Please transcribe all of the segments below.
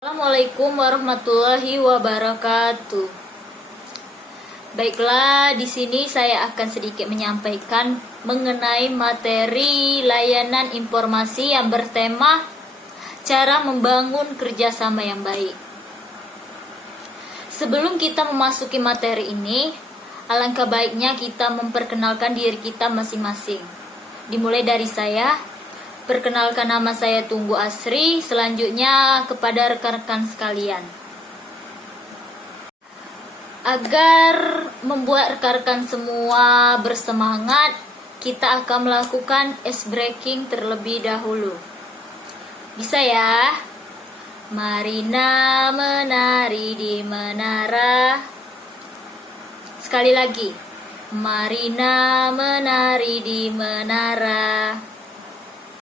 Assalamualaikum warahmatullahi wabarakatuh. Baiklah, di sini saya akan sedikit menyampaikan mengenai materi layanan informasi yang bertema cara membangun kerjasama yang baik. Sebelum kita memasuki materi ini, alangkah baiknya kita memperkenalkan diri kita masing-masing. Dimulai dari saya. Perkenalkan, nama saya Tunggu Asri. Selanjutnya kepada rekan-rekan sekalian. Agar membuat rekan-rekan semua bersemangat, kita akan melakukan ice breaking terlebih dahulu. Bisa ya? Marina menari di menara. Sekali lagi. Marina menari di menara.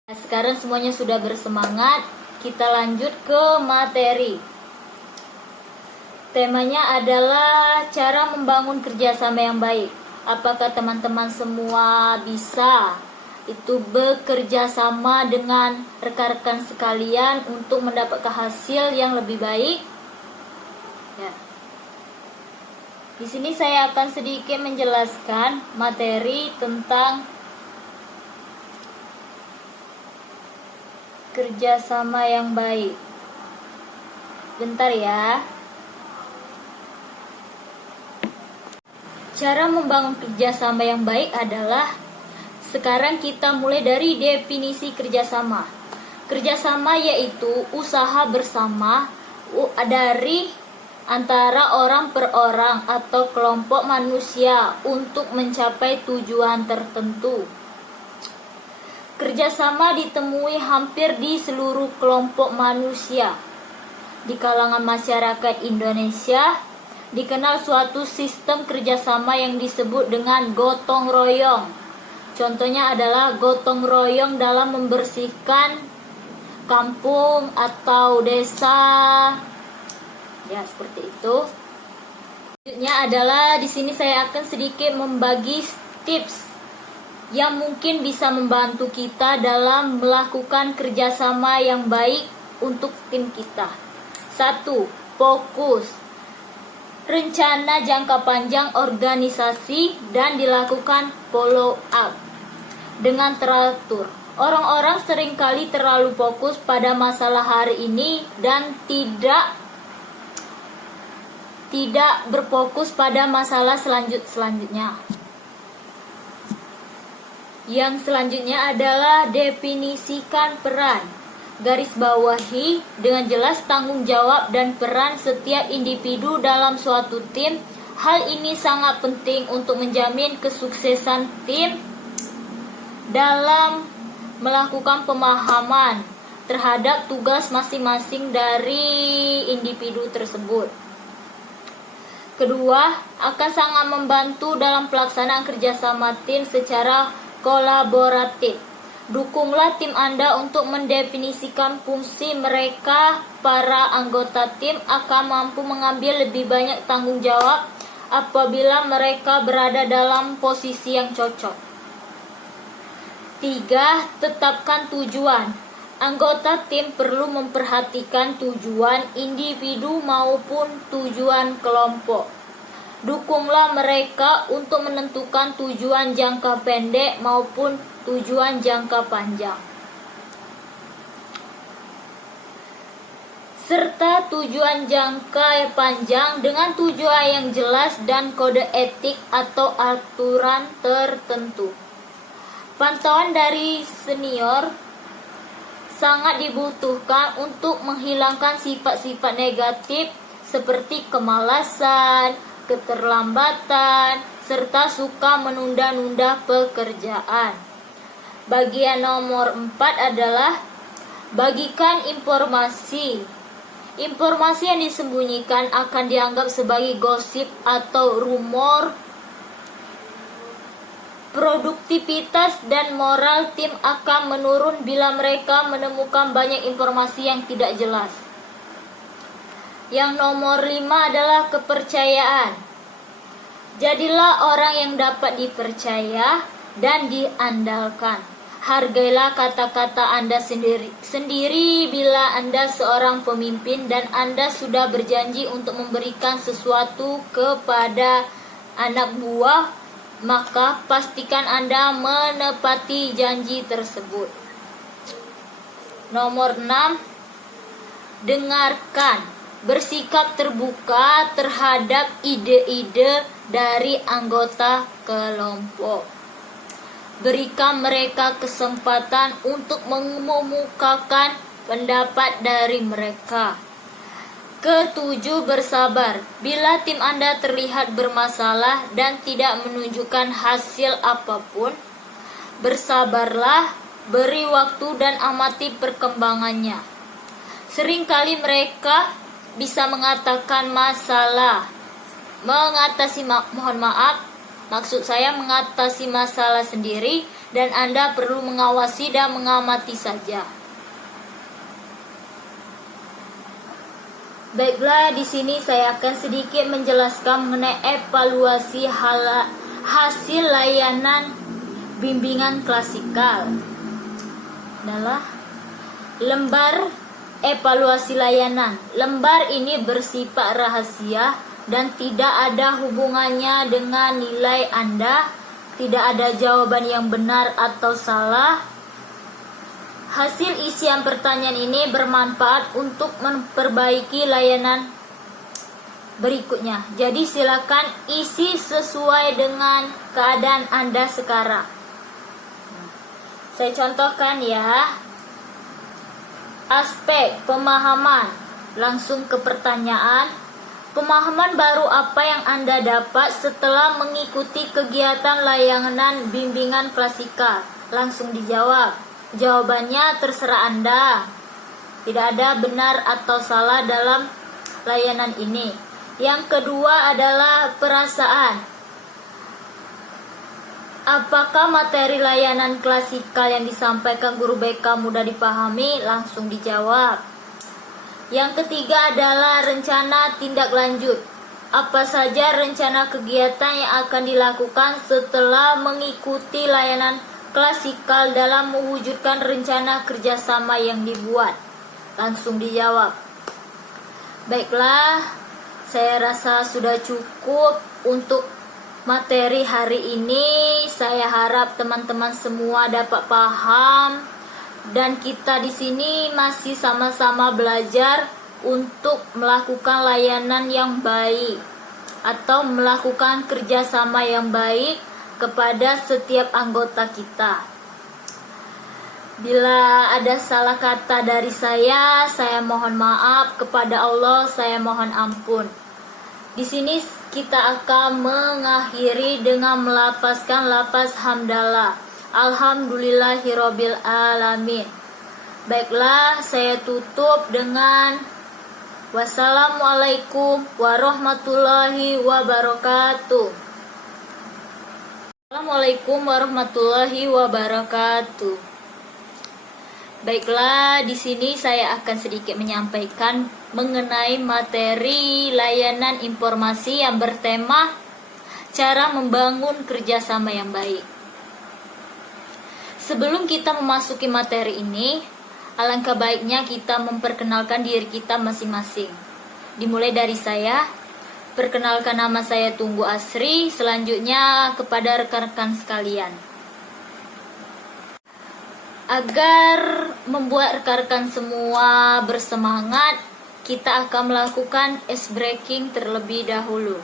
Sekarang semuanya sudah bersemangat, kita lanjut ke materi. Temanya adalah cara membangun kerjasama yang baik. Apakah teman-teman semua bisa bekerja sama dengan rekan-rekan sekalian untuk mendapatkan hasil yang lebih baik? Ya. Di sini saya akan sedikit menjelaskan materi tentang kerjasama yang baik. Bentar ya. Cara membangun kerjasama yang baik adalah, sekarang kita mulai dari definisi kerjasama. Kerjasama yaitu usaha bersama dari antara orang per orang atau kelompok manusia untuk mencapai tujuan tertentu. Kerjasama ditemui hampir di seluruh kelompok manusia. Di kalangan masyarakat Indonesia, dikenal suatu sistem kerjasama yang disebut dengan gotong royong. Contohnya adalah gotong royong dalam membersihkan kampung atau desa. Ya, seperti itu. Selanjutnya adalah di sini saya akan sedikit membagi tips yang mungkin bisa membantu kita dalam melakukan kerjasama yang baik untuk tim kita. 1. Fokus. Rencana jangka panjang organisasi dan dilakukan follow up dengan teratur. Orang-orang seringkali terlalu fokus pada masalah hari ini dan tidak berfokus pada masalah selanjutnya. Yang selanjutnya adalah definisikan peran. Garis bawahi dengan jelas tanggung jawab dan peran setiap individu dalam suatu tim. Hal ini sangat penting untuk menjamin kesuksesan tim dalam melakukan pemahaman terhadap tugas masing-masing dari individu tersebut. Kedua, akan sangat membantu dalam pelaksanaan kerjasama tim secara kolaboratif. Dukunglah tim Anda untuk mendefinisikan fungsi mereka. Para anggota tim akan mampu mengambil lebih banyak tanggung jawab apabila mereka berada dalam posisi yang cocok. 3. Tetapkan tujuan. Anggota tim perlu memperhatikan tujuan individu maupun tujuan kelompok. Dukunglah mereka untuk menentukan tujuan jangka pendek maupun tujuan jangka panjang, serta tujuan jangka panjang dengan tujuan yang jelas dan kode etik atau aturan tertentu. Pantauan dari senior sangat dibutuhkan untuk menghilangkan sifat-sifat negatif seperti kemalasan, keterlambatan, serta suka menunda-nunda pekerjaan. Bagian nomor 4 adalah bagikan informasi. Informasi yang disembunyikan akan dianggap sebagai gosip atau rumor. Produktivitas dan moral tim akan menurun bila mereka menemukan banyak informasi yang tidak jelas. Yang nomor 5 adalah kepercayaan. Jadilah orang yang dapat dipercaya dan diandalkan. Hargailah kata-kata Anda sendiri bila Anda seorang pemimpin dan Anda sudah berjanji untuk memberikan sesuatu kepada anak buah, maka pastikan Anda menepati janji tersebut. Nomor 6, dengarkan, bersikap terbuka terhadap ide-ide dari anggota kelompok. Berikan mereka kesempatan untuk mengemukakan pendapat dari mereka. Ketujuh, bersabar. Bila tim Anda terlihat bermasalah dan tidak menunjukkan hasil apapun, bersabarlah, beri waktu dan amati perkembangannya. Seringkali mereka bisa mengatasi masalah sendiri, dan Anda perlu mengawasi dan mengamati saja. Baiklah, di sini saya akan sedikit menjelaskan mengenai evaluasi hasil layanan bimbingan klasikal. Adalah lembar evaluasi layanan. Lembar ini bersifat rahasia dan tidak ada hubungannya dengan nilai Anda. Tidak ada jawaban yang benar atau salah. Hasil isian pertanyaan ini bermanfaat untuk memperbaiki layanan berikutnya. Jadi silakan isi sesuai dengan keadaan Anda sekarang. Saya contohkan ya. Aspek pemahaman. Langsung ke pertanyaan. Pemahaman baru apa yang Anda dapat setelah mengikuti kegiatan layanan bimbingan klasikal? Langsung dijawab. Jawabannya terserah Anda. Tidak ada benar atau salah dalam layanan ini. Yang kedua adalah perasaan. Apakah materi layanan klasikal yang disampaikan guru BK mudah dipahami? Langsung dijawab. Yang ketiga adalah rencana tindak lanjut. Apa saja rencana kegiatan yang akan dilakukan setelah mengikuti layanan klasikal dalam mewujudkan rencana kerjasama yang dibuat? Langsung dijawab. Baiklah, saya rasa sudah cukup untuk materi hari ini. Saya harap teman-teman semua dapat paham. Dan kita di sini masih sama-sama belajar untuk melakukan layanan yang baik atau melakukan kerjasama yang baik kepada setiap anggota kita. Bila ada salah kata dari saya mohon maaf. Kepada Allah, saya mohon ampun. Di sini kita akan mengakhiri dengan melafazkan lafaz hamdalah. Alhamdulillahirabbil alamin. Baiklah, saya tutup dengan wassalamualaikum warahmatullahi wabarakatuh. Assalamualaikum warahmatullahi wabarakatuh. Baiklah, di sini saya akan sedikit menyampaikan mengenai materi layanan informasi yang bertema cara membangun kerjasama yang baik. Sebelum kita memasuki materi ini, alangkah baiknya kita memperkenalkan diri kita masing-masing. Dimulai dari saya. Perkenalkan, nama saya Tunggu Asri. Selanjutnya kepada rekan-rekan sekalian. Agar membuat rekan-rekan semua bersemangat, kita akan melakukan ice breaking terlebih dahulu.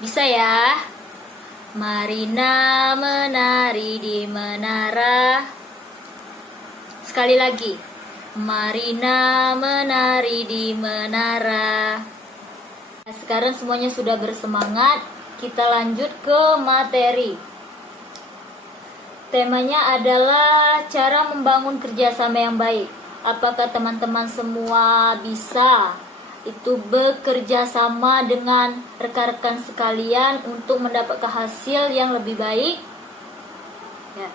Bisa ya? Marina menari di menara. Sekali lagi. Marina menari di menara. Sekarang semuanya sudah bersemangat. Kita lanjut ke materi. Temanya adalah cara membangun kerjasama yang baik. Apakah teman-teman semua bisa bekerja sama dengan rekan-rekan sekalian untuk mendapatkan hasil yang lebih baik? Ya.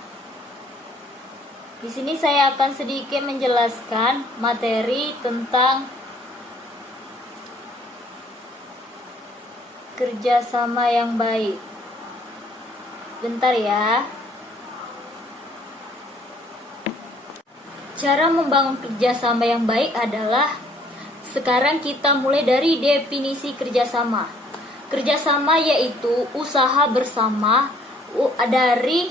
Di sini saya akan sedikit menjelaskan materi tentang kerjasama yang baik. Bentar ya. Cara membangun kerjasama yang baik adalah, sekarang kita mulai dari definisi kerjasama. Kerjasama yaitu usaha bersama dari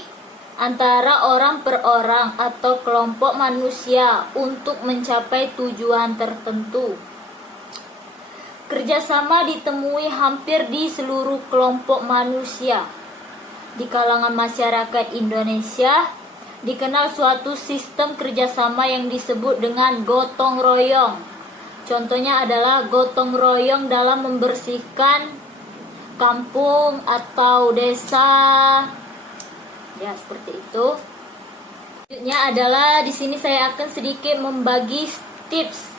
antara orang per orang atau kelompok manusia untuk mencapai tujuan tertentu. Kerjasama ditemui hampir di seluruh kelompok manusia. Di kalangan masyarakat Indonesia, dikenal suatu sistem kerjasama yang disebut dengan gotong royong. Contohnya adalah gotong royong dalam membersihkan kampung atau desa. Ya, seperti itu. Selanjutnya adalah di sini saya akan sedikit membagi tips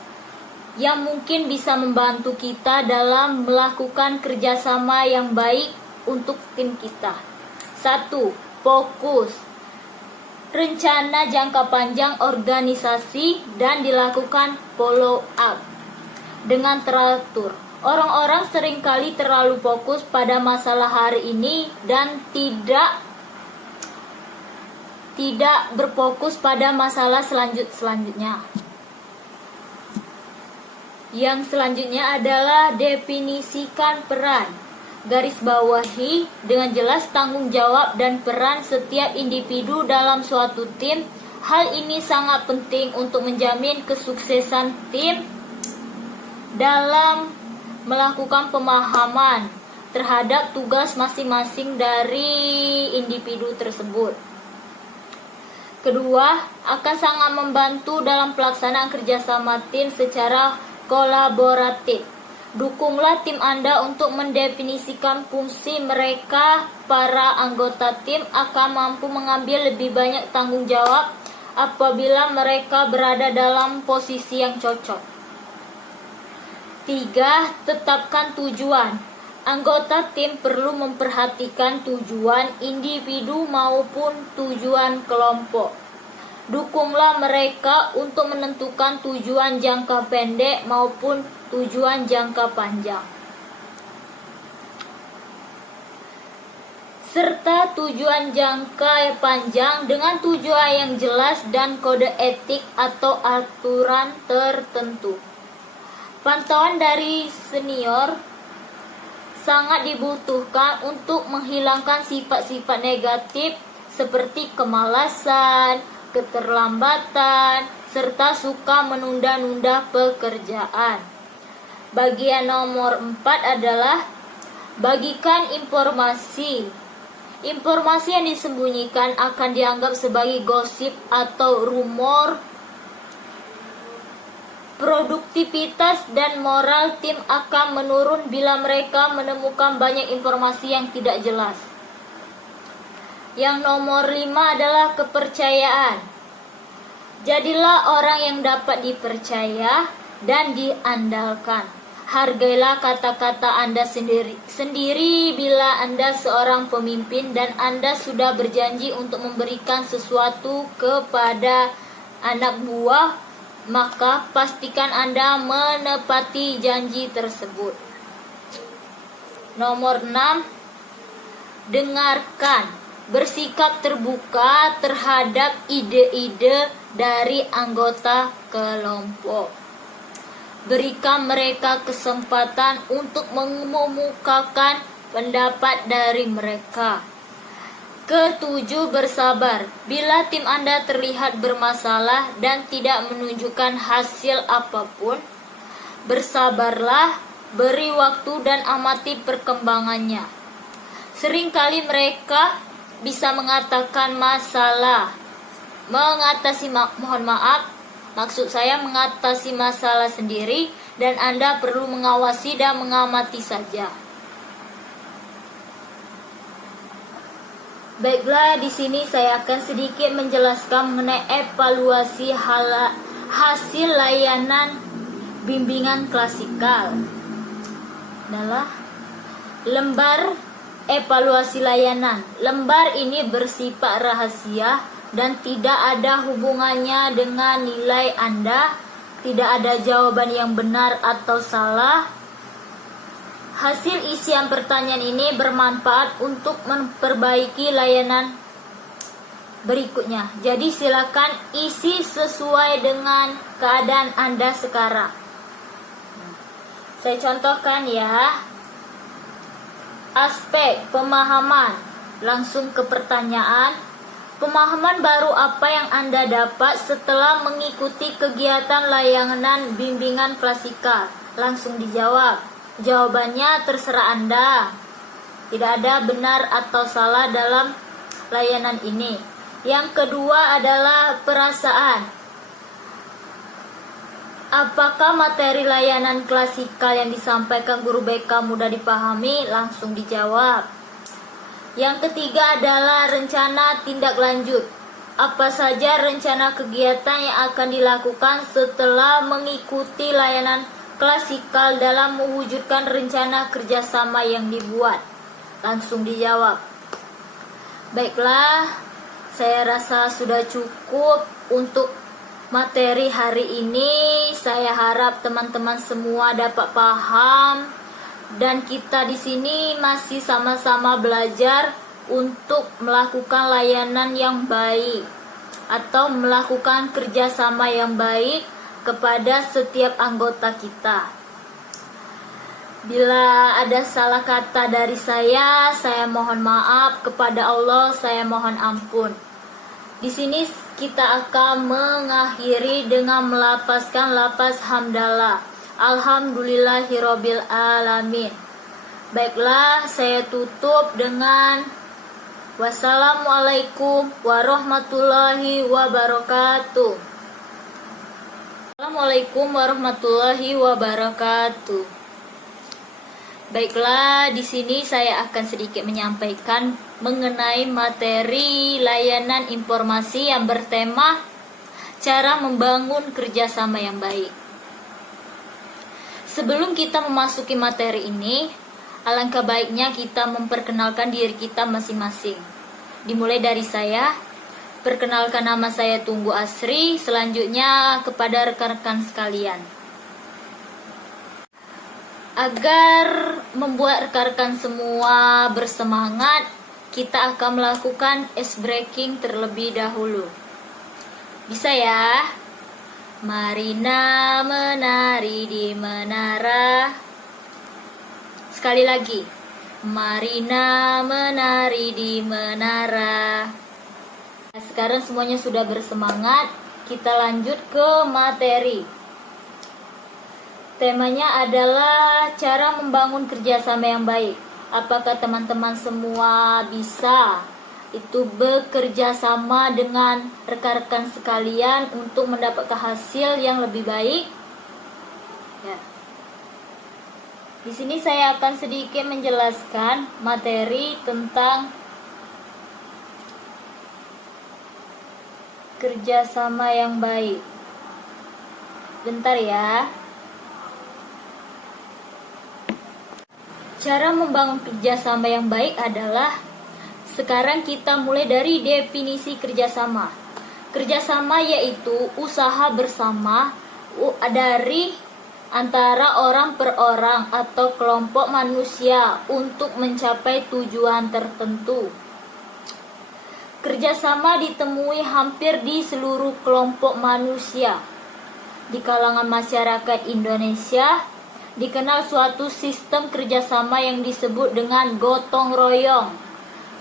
yang mungkin bisa membantu kita dalam melakukan kerjasama yang baik untuk tim kita. 1. Fokus. Rencana jangka panjang organisasi dan dilakukan follow up dengan teratur. Orang-orang seringkali terlalu fokus pada masalah hari ini dan tidak berfokus pada masalah selanjutnya. Yang selanjutnya adalah definisikan peran. Garis bawahi dengan jelas tanggung jawab dan peran setiap individu dalam suatu tim. Hal ini sangat penting untuk menjamin kesuksesan tim dalam melakukan pemahaman terhadap tugas masing-masing dari individu tersebut. Kedua, akan sangat membantu dalam pelaksanaan kerjasama tim secara kolaboratif. Dukunglah tim Anda untuk mendefinisikan fungsi mereka. Para anggota tim akan mampu mengambil lebih banyak tanggung jawab apabila mereka berada dalam posisi yang cocok. 3. Tetapkan tujuan. Anggota tim perlu memperhatikan tujuan individu maupun tujuan kelompok. Dukunglah mereka untuk menentukan tujuan jangka pendek maupun tujuan jangka panjang, serta tujuan jangka panjang dengan tujuan yang jelas dan kode etik atau aturan tertentu. Pantauan dari senior sangat dibutuhkan untuk menghilangkan sifat-sifat negatif seperti kemalasan, keterlambatan, serta suka menunda-nunda pekerjaan. Bagian nomor 4 adalah bagikan informasi. Informasi yang disembunyikan akan dianggap sebagai gosip atau rumor. Produktivitas dan moral tim akan menurun bila mereka menemukan banyak informasi yang tidak jelas. Yang nomor 5 adalah kepercayaan. Jadilah orang yang dapat dipercaya dan diandalkan. Hargailah kata-kata Anda sendiri bila Anda seorang pemimpin dan Anda sudah berjanji untuk memberikan sesuatu kepada anak buah, maka pastikan Anda menepati janji tersebut. Nomor 6. Dengarkan. Bersikap terbuka terhadap ide-ide dari anggota kelompok. Berikan mereka kesempatan untuk mengemukakan pendapat dari mereka. Ketujuh, bersabar. Bila tim Anda terlihat bermasalah dan tidak menunjukkan hasil apapun, bersabarlah, beri waktu dan amati perkembangannya. Seringkali mereka bisa mengatasi masalah sendiri, dan Anda perlu mengawasi dan mengamati saja. Baiklah, di sini saya akan sedikit menjelaskan mengenai evaluasi hasil layanan bimbingan klasikal. Adalah lembar evaluasi layanan. Lembar ini bersifat rahasia dan tidak ada hubungannya dengan nilai Anda. Tidak ada jawaban yang benar atau salah. Hasil isian pertanyaan ini bermanfaat untuk memperbaiki layanan berikutnya. Jadi silakan isi sesuai dengan keadaan Anda sekarang. Saya contohkan ya. Aspek pemahaman. Langsung ke pertanyaan. Pemahaman baru apa yang Anda dapat setelah mengikuti kegiatan layanan bimbingan klasikal? Langsung dijawab. Jawabannya terserah Anda. Tidak ada benar atau salah dalam layanan ini. Yang kedua adalah perasaan. Apakah materi layanan klasikal yang disampaikan guru BK mudah dipahami? Langsung dijawab. Yang ketiga adalah rencana tindak lanjut. Apa saja rencana kegiatan yang akan dilakukan setelah mengikuti layanan klasikal dalam mewujudkan rencana kerjasama yang dibuat? Langsung dijawab. Baiklah, saya rasa sudah cukup untuk materi hari ini. Saya harap teman-teman semua dapat paham. Dan kita di sini masih sama-sama belajar untuk melakukan layanan yang baik atau melakukan kerjasama yang baik kepada setiap anggota kita. Bila ada salah kata dari saya mohon maaf. Kepada Allah, saya mohon ampun. Di sini kita akan mengakhiri dengan melafazkan lafaz hamdalah. Alhamdulillahirabbil alamin. Baiklah, saya tutup dengan wassalamualaikum warahmatullahi wabarakatuh. Assalamualaikum warahmatullahi wabarakatuh. Baiklah, di sini saya akan sedikit menyampaikan mengenai materi layanan informasi yang bertema cara membangun kerjasama yang baik. Sebelum kita memasuki materi ini, alangkah baiknya kita memperkenalkan diri kita masing-masing. Dimulai dari saya. Perkenalkan, nama saya Tunggu Asri. Selanjutnya kepada rekan-rekan sekalian. Agar membuat rekan-rekan semua bersemangat, kita akan melakukan ice breaking terlebih dahulu. Bisa ya? Marina menari di menara. Sekali lagi. Marina menari di menara. Sekarang semuanya sudah bersemangat. Kita lanjut ke materi. Temanya adalah cara membangun kerjasama yang baik. Apakah teman-teman semua bisa bekerja sama dengan rekan-rekan sekalian untuk mendapatkan hasil yang lebih baik? Ya. Di sini saya akan sedikit menjelaskan materi tentang kerjasama yang baik. Bentar ya. Cara membangun kerjasama yang baik adalah, sekarang kita mulai dari definisi kerjasama. Kerjasama yaitu usaha bersama dari antara orang per orang atau kelompok manusia untuk mencapai tujuan tertentu. Kerjasama ditemui hampir di seluruh kelompok manusia. Di kalangan masyarakat Indonesia, dikenal suatu sistem kerjasama yang disebut dengan gotong royong.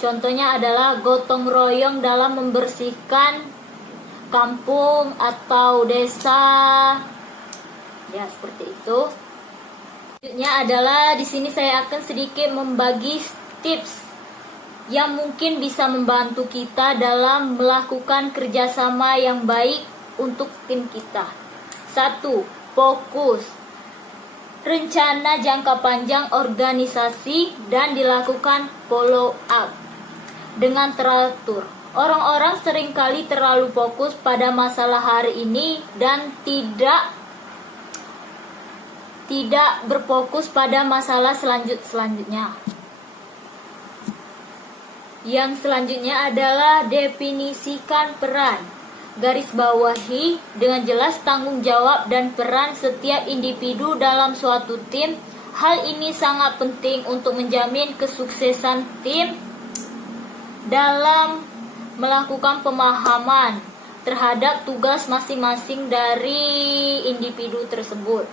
Contohnya adalah gotong royong dalam membersihkan kampung atau desa. Ya, seperti itu. Selanjutnya adalah di sini saya akan sedikit membagi tips yang mungkin bisa membantu kita dalam melakukan kerjasama yang baik untuk tim kita. 1. Fokus. Rencana jangka panjang organisasi dan dilakukan follow up dengan teratur. Orang-orang seringkali terlalu fokus pada masalah hari ini dan tidak berfokus pada masalah selanjutnya. Yang selanjutnya adalah definisikan peran. Garis bawahi dengan jelas tanggung jawab dan peran setiap individu dalam suatu tim. Hal ini sangat penting untuk menjamin kesuksesan tim dalam melakukan pemahaman terhadap tugas masing-masing dari individu tersebut.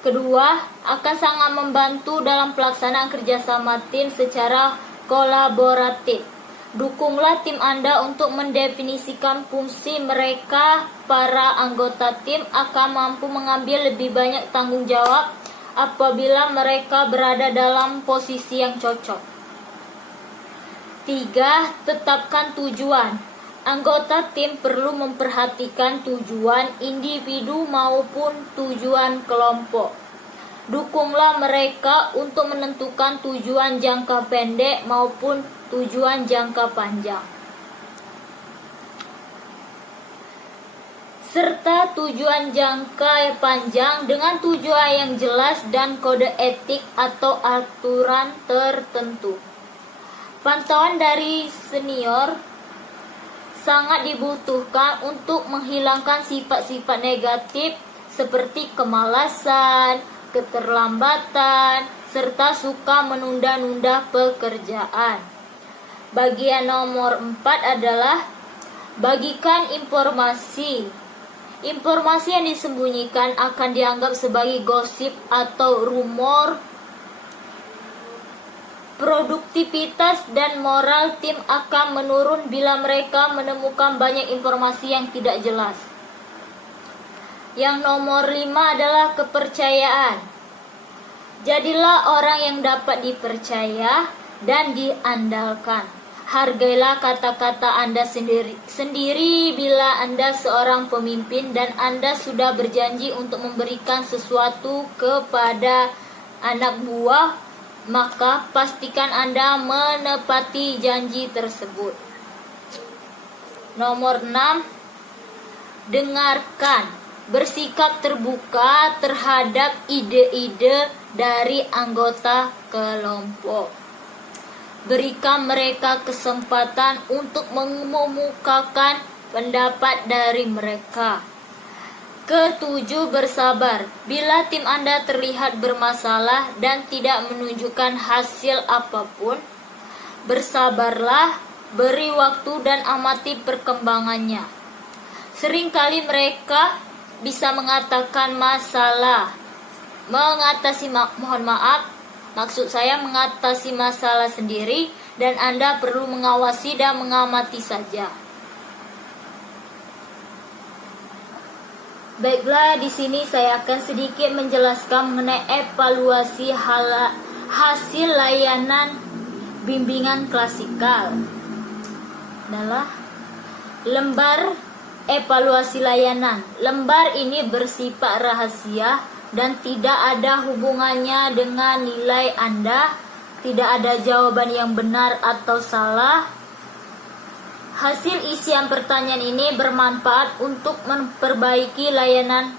Kedua, akan sangat membantu dalam pelaksanaan kerjasama tim secara kolaboratif. Dukunglah tim Anda untuk mendefinisikan fungsi mereka. Para anggota tim akan mampu mengambil lebih banyak tanggung jawab apabila mereka berada dalam posisi yang cocok. 3. Tetapkan tujuan. Anggota tim perlu memperhatikan tujuan individu maupun tujuan kelompok. Dukunglah mereka untuk menentukan tujuan jangka pendek maupun tujuan jangka panjang, serta tujuan jangka panjang dengan tujuan yang jelas dan kode etik atau aturan tertentu. Pantauan dari senior sangat dibutuhkan untuk menghilangkan sifat-sifat negatif seperti kemalasan, keterlambatan, serta suka menunda-nunda pekerjaan. Bagian nomor 4 adalah bagikan informasi. Informasi yang disembunyikan akan dianggap sebagai gosip atau rumor. Produktivitas dan moral tim akan menurun bila mereka menemukan banyak informasi yang tidak jelas. Yang nomor 5 adalah kepercayaan. Jadilah orang yang dapat dipercaya dan diandalkan. Hargailah kata-kata Anda sendiri bila Anda seorang pemimpin dan Anda sudah berjanji untuk memberikan sesuatu kepada anak buah, maka pastikan Anda menepati janji tersebut. Nomor 6, dengarkan. Bersikap terbuka terhadap ide-ide dari anggota kelompok. Berikan mereka kesempatan untuk mengemukakan pendapat dari mereka. Ketujuh, bersabar. Bila tim Anda terlihat bermasalah dan tidak menunjukkan hasil apapun, bersabarlah, beri waktu dan amati perkembangannya. Seringkali mereka bisa mengatasi masalah sendiri, dan Anda perlu mengawasi dan mengamati saja. Baiklah, di sini saya akan sedikit menjelaskan mengenai evaluasi hasil layanan bimbingan klasikal. Adalah lembar evaluasi layanan. Lembar ini bersifat rahasia dan tidak ada hubungannya dengan nilai Anda. Tidak ada jawaban yang benar atau salah. Hasil isian pertanyaan ini bermanfaat untuk memperbaiki layanan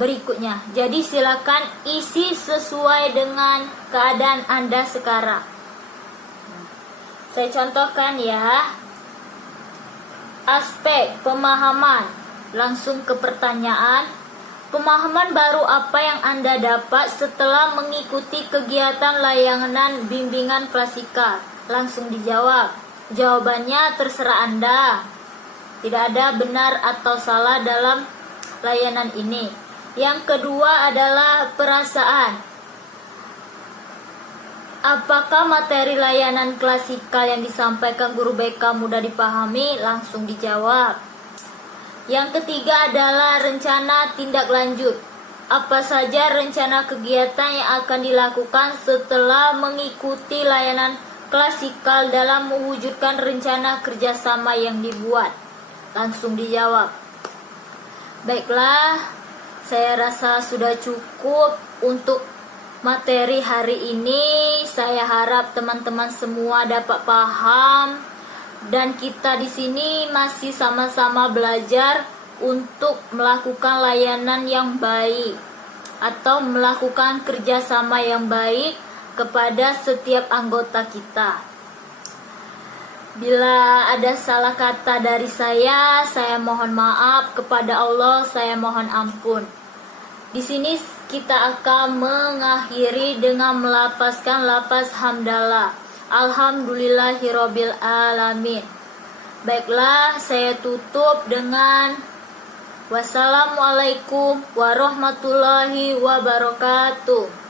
berikutnya. Jadi silakan isi sesuai dengan keadaan Anda sekarang. Saya contohkan ya. Aspek pemahaman. Langsung ke pertanyaan. Pemahaman baru apa yang Anda dapat setelah mengikuti kegiatan layanan bimbingan klasikal? Langsung dijawab. Jawabannya terserah Anda. Tidak ada benar atau salah dalam layanan ini. Yang kedua adalah perasaan. Apakah materi layanan klasikal yang disampaikan guru BK mudah dipahami? Langsung dijawab. Yang ketiga adalah rencana tindak lanjut. Apa saja rencana kegiatan yang akan dilakukan setelah mengikuti layanan klasikal dalam mewujudkan rencana kerjasama yang dibuat? Langsung dijawab. Baiklah, saya rasa sudah cukup untuk materi hari ini. Saya harap teman-teman semua dapat paham dan kita di sini masih sama-sama belajar untuk melakukan layanan yang baik atau melakukan kerjasama yang baik kepada setiap anggota kita. Bila ada salah kata dari saya mohon maaf. Kepada Allah saya mohon ampun. Di sini kita akan mengakhiri dengan melafazkan lafaz hamdalah. Alhamdulillahirabbil alamin. Baiklah, saya tutup dengan wassalamualaikum warahmatullahi wabarakatuh.